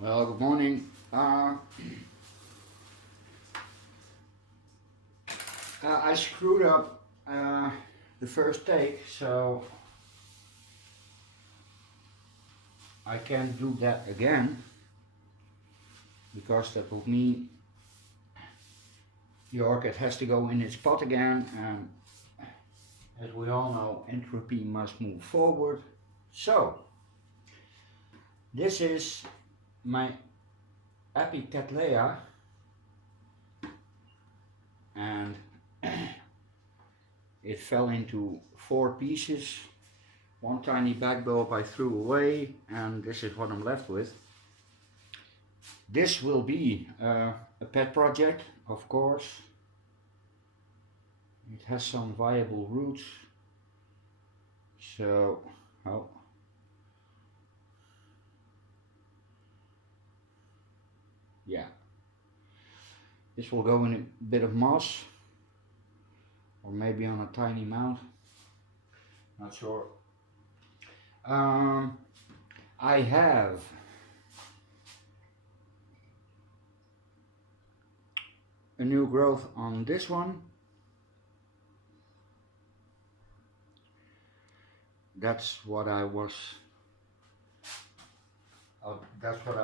Well, good morning. I screwed up the first take, so I can't do that again because that would mean the orchid has to go in its pot again, and as we all know, entropy must move forward. So, this is my Epicattleya, and it fell into 4 pieces. One tiny back bulb I threw away, and this is what I'm left with. This will be a pet project, of course. It has some viable roots, so yeah, this will go in a bit of moss, or maybe on a tiny mound, not sure. I have a new growth on this one. That's what I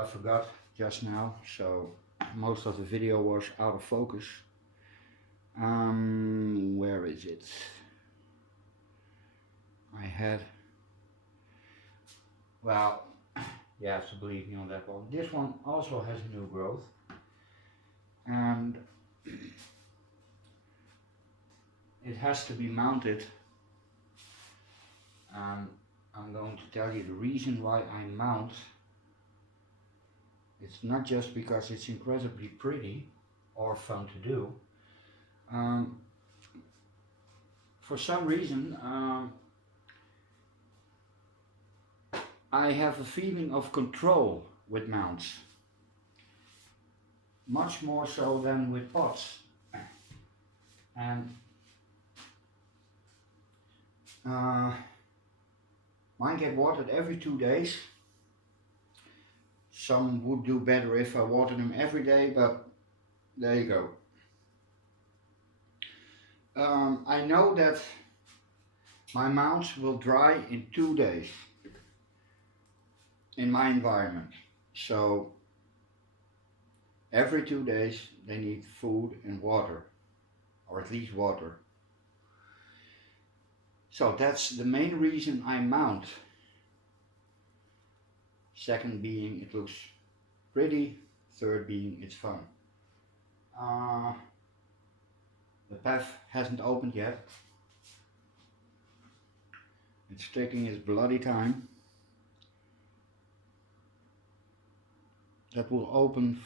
forgot just now, so most of the video was out of focus. Where is it? Well, you have to believe me on that one. This one also has a new growth, and it has to be mounted. I'm going to tell you the reason why I mount. It's not just because it's incredibly pretty or fun to do. For some reason, I have a feeling of control with mounts, much more so than with pots. And mine get watered every 2 days. Some would do better if I water them every day, but there you go. I know that my mounts will dry in 2 days in my environment. So every 2 days they need food and water, or at least water. So that's the main reason I mount. Second being it looks pretty, third being it's fun. The path hasn't opened yet. It's taking its bloody time. That will open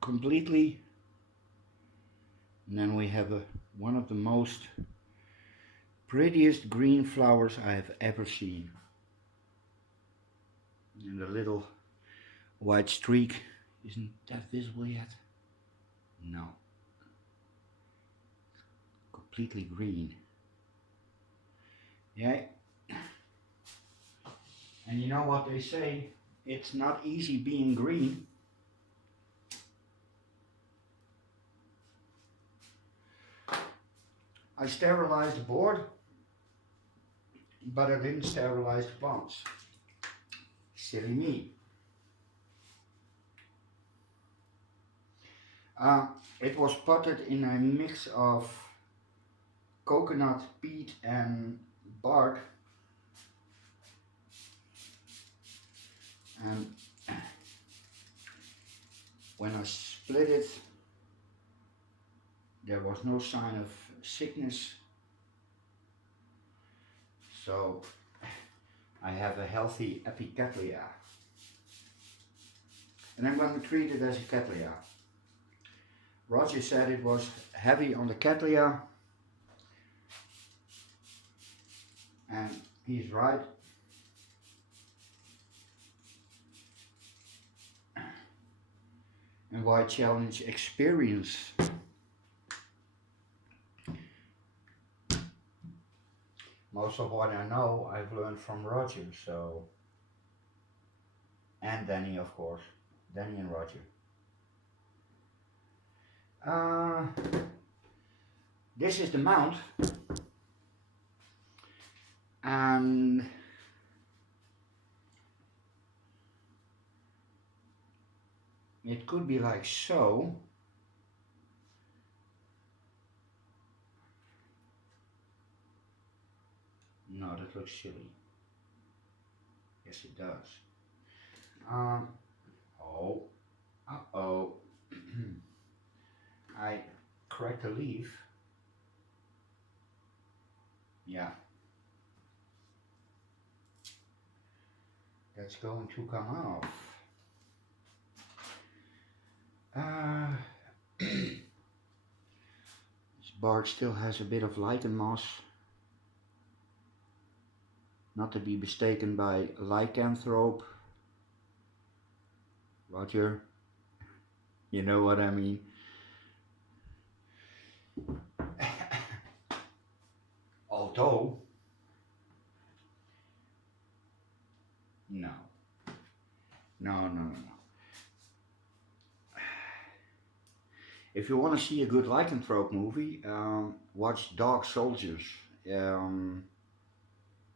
completely, and then we have one of the most prettiest green flowers I have ever seen. And the little white streak, isn't that visible yet? No. Completely green. Yeah. And you know what they say, it's not easy being green. I sterilized the board, but I didn't sterilize the plants. Silly me. It was potted in a mix of coconut, peat and bark, and when I split it, there was no sign of sickness, so I have a healthy Epicattleya, and I'm going to treat it as a Cattleya. Roger said it was heavy on the Cattleya, and he's right. And why challenge experience? Most of what I know I've learned from Roger, so, and Danny of course. Danny and Roger. Uh, this is the mount, and it could be like so. No, that looks silly. Yes, it does. Oh, uh-oh. I cracked a leaf. Yeah. That's going to come off. This bark still has a bit of lichen moss. Not to be mistaken by lycanthrope. Roger, you know what I mean. Although, no. If you want to see a good lycanthrope movie, watch Dog Soldiers.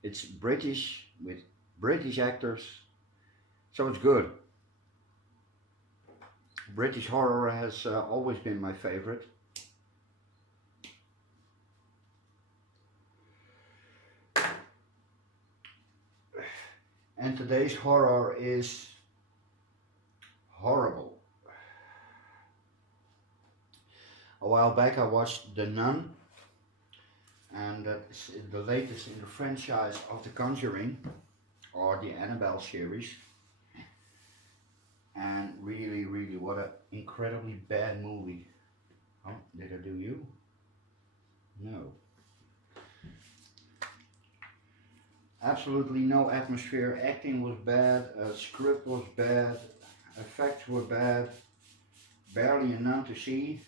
It's British with British actors, so it's good. British horror has always been my favorite. And today's horror is horrible. A while back I watched The Nun, and that's the latest in the franchise of The Conjuring, or the Annabelle series. And really, what an incredibly bad movie. Oh, did I do you? No. Absolutely no atmosphere, acting was bad, script was bad, effects were bad, barely a nun to see,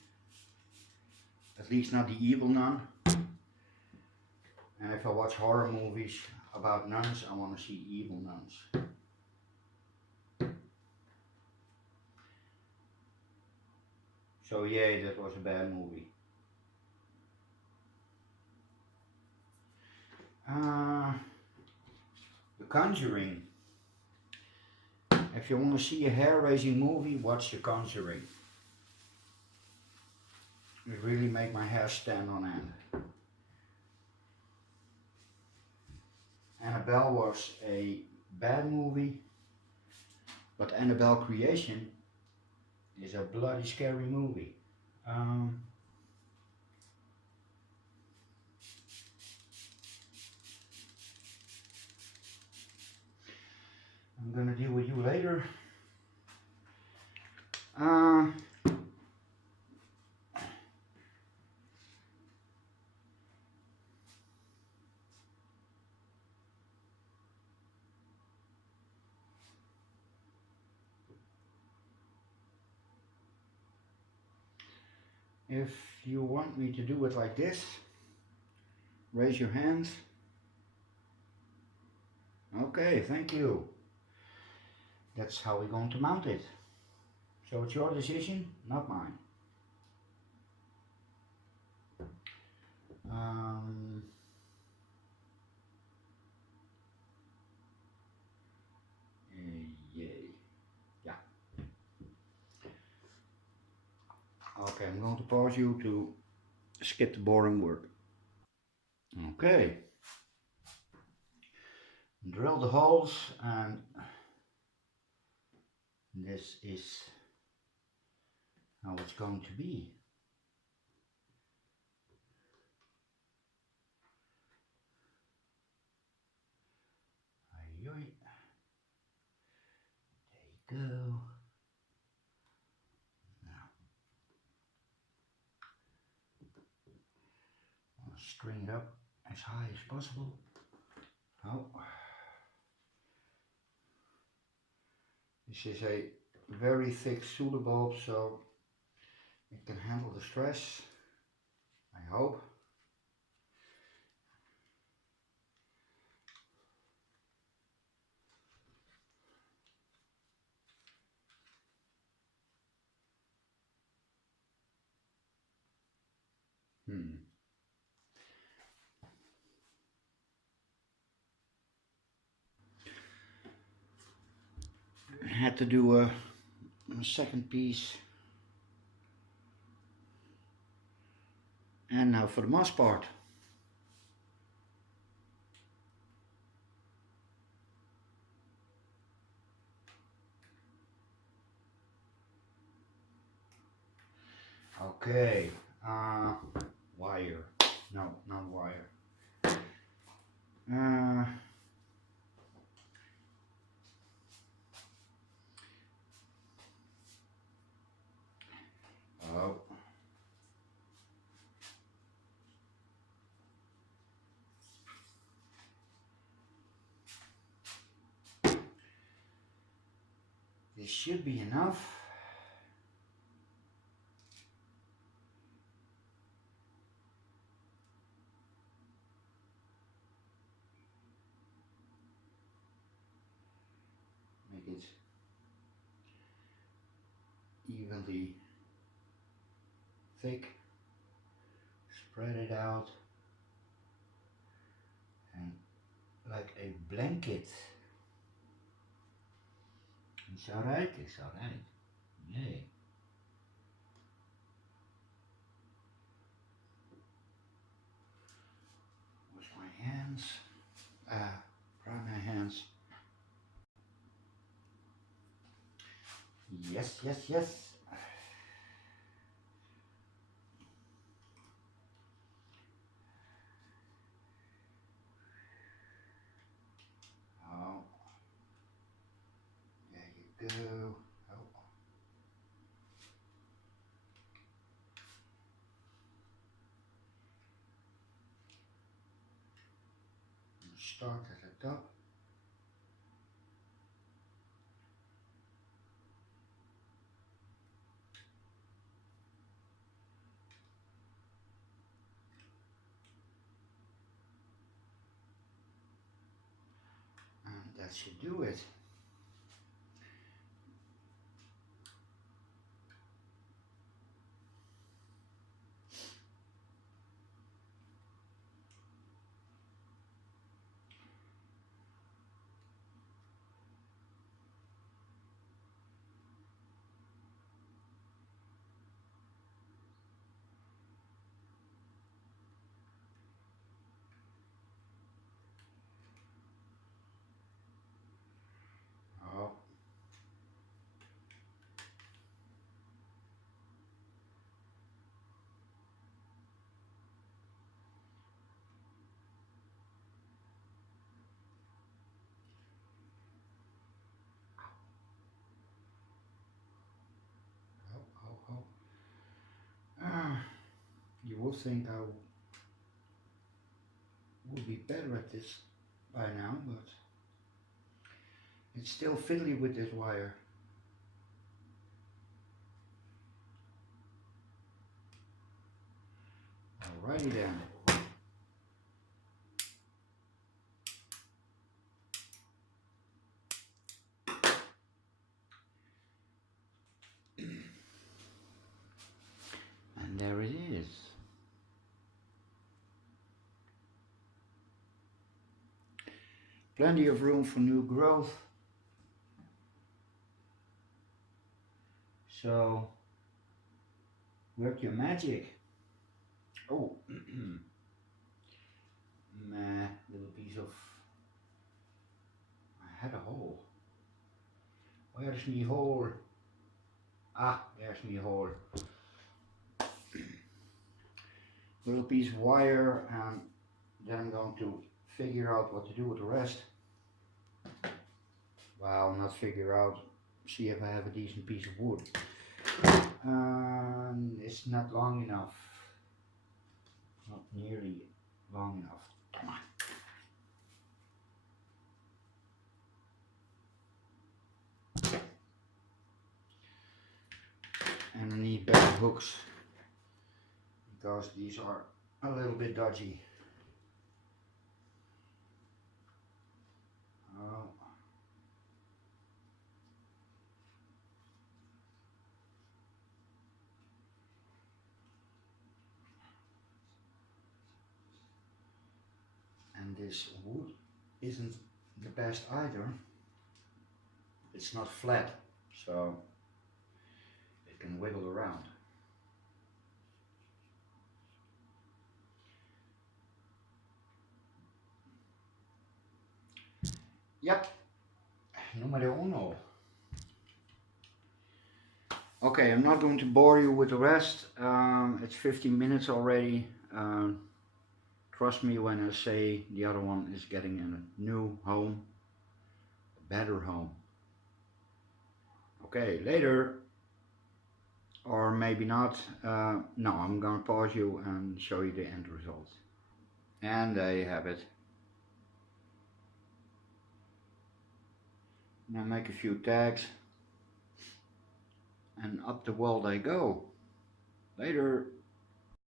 at least not the evil nun. And if I watch horror movies about nuns, I want to see evil nuns. So yeah, that was a bad movie. The Conjuring. If you want to see a hair-raising movie, watch The Conjuring. It really made my hair stand on end. Annabelle was a bad movie, but Annabelle Creation is a bloody scary movie. I'm gonna deal with you later. If you want me to do it like this, raise your hands. Okay, thank you. That's how we're going to mount it. So it's your decision, not mine. Yay. Yeah. Okay, I'm going to pause you to skip the boring work. Okay. Drill the holes, and this is how it's going to be. There you go. Now, I'll string it up as high as possible. Oh. This is a very thick Sula bulb, so it can handle the stress, I hope. had to do a second piece. And now for the moss part. Okay, wire. No, not wire. Oh. This should be enough. Make it evenly thick. Spread it out. And like a blanket. It's alright, it's alright. Yay. Wash my hands. Dry my hands. Yes, yes, yes. Oh. There you go. Oh. Start at the top. And that should do it. Oh. You would think I would be better at this by now, but it's still fiddly with this wire. Alrighty then. And there it is. Plenty of room for new growth. So, work your magic. Oh, meh, little piece of... I had a hole. Where's my hole? Ah, there's my hole. Little piece of wire, and then I'm going to figure out what to do with the rest. Well, not figure out, see if I have a decent piece of wood. It's not long enough. Not nearly long enough. Come on. And I need better hooks because these are a little bit dodgy. Oh. And this wood isn't the best either. it's not flat, so it can wiggle around. Yep, numero uno. Okay, I'm not going to bore you with the rest. It's 15 minutes already. Trust me when I say the other one is getting a new home, a better home. Okay, later, or maybe not. No, I'm gonna pause you and show you the end result. And there you have it. Now make a few tags, and up the wall they go. Later.